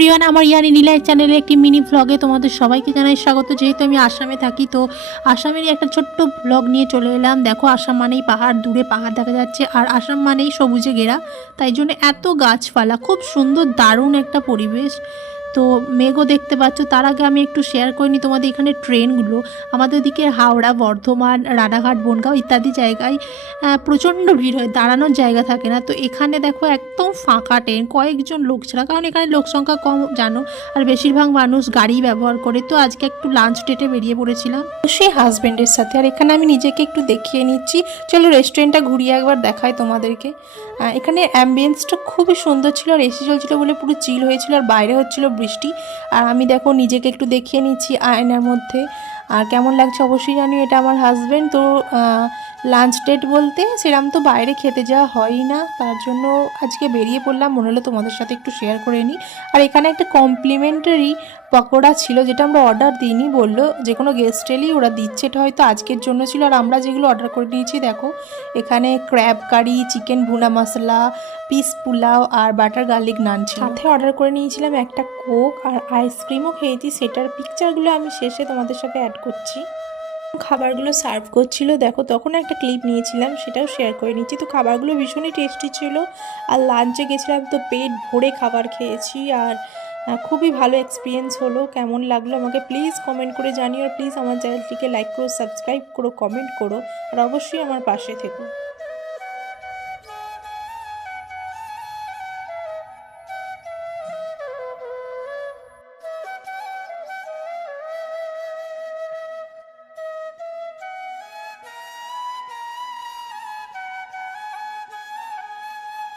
Everyone আমার ইয়ানি নীলা চ্যানেলে একটি মিনি ভ্লগে তোমাদের সবাইকে জানাই স্বাগত। যেহেতু আমি আসামে থাকি, তো আসামেরই একটা ছোট্ট ভ্লগ নিয়ে চলে এলাম। দেখো, আসাম মানেই পাহাড়, দূরে পাহাড় দেখা যাচ্ছে, আর আসাম মানেই সবুজে ঘেরা। তাই জন্য এত গাছপালা, খুব সুন্দর, দারুণ একটা পরিবেশ। তো মেঘও দেখতে পাচ্ছ, তার আগে আমি একটু শেয়ার করিনি তোমাদের এখানে ট্রেনগুলো। আমাদের দিকে হাওড়া, বর্ধমান, রানাঘাট, বনগাঁও ইত্যাদি জায়গায় প্রচণ্ড ভিড় হয়, দাঁড়ানোর জায়গা থাকে না। তো এখানে দেখো একদম ফাঁকা ট্রেন, কয়েকজন লোক ছাড়া, কারণ এখানে লোক সংখ্যা কম, জানো? আর বেশিরভাগ মানুষ গাড়ি ব্যবহার করে। তো আজকে একটু লাঞ্চ ডেটে বেরিয়ে পড়েছিলাম। সেই হাজব্যান্ডের সাথে, আর এখানে আমি নিজেকে একটু দেখিয়ে নিচ্ছি। চলো রেস্টুরেন্টটা ঘুরিয়ে একবার দেখায় তোমাদেরকে। এখানে অ্যাম্বিয়েন্সটা খুবই সুন্দর ছিল, আর এসি চলছিল বলে পুরো চিল হয়েছিল, আর বাইরে হচ্ছিল বৃষ্টি। আর আমি দেখো নিজেকে একটু দেখিয়ে নিচ্ছি আয়নার মধ্যে। আর কেমন লাগছে অবশ্যই জানি এটা আমার হাজব্যান্ড তো লাঞ্চ ডেট বলতে সেরাম তো বাইরে খেতে যাওয়া হয়ই না। তার জন্য আজকে বেরিয়ে পড়লাম। মনে হলো তোমাদের সাথে একটু শেয়ার করে নিই। আর এখানে একটা কমপ্লিমেন্টারি পকোড়া ছিল যেটা আমরা অর্ডার দিইনি বলল। যে কোনো গেস্ট এলেই ওরা দিচ্ছে, এটা হয়তো আজকের জন্য ছিল। আর আমরা যেগুলো অর্ডার করে নিয়েছি, দেখো, এখানে crab curry chicken bhuna masala piece pulao আর বাটার গার্লিক নান ছিল। সাথে অর্ডার করে নিয়েছিলাম একটা কোক আর আইসক্রিমও খেয়েছি। সেটার পিকচারগুলো আমি শেষে তোমাদের সাথে অ্যাড করছি। খাবারগুলো সার্ভ করছিল, দেখো তখন একটা ক্লিপ নিয়েছিলাম, সেটাও শেয়ার করে নিচ্ছি। তো খাবারগুলো ভীষণই টেস্টি ছিল আর লাঞ্চে গেছিলাম তো পেট ভরে খাবার খেয়েছি আর খুবই ভালো এক্সপিরিয়েন্স হলো, কেমন লাগল আমাকে প্লিজ কমেন্ট করে জানিও আর প্লিজ আমার চ্যানেলটিকে লাইক করো সাবস্ক্রাইব করো কমেন্ট করো আর অবশ্যই আমার পাশে থেকো।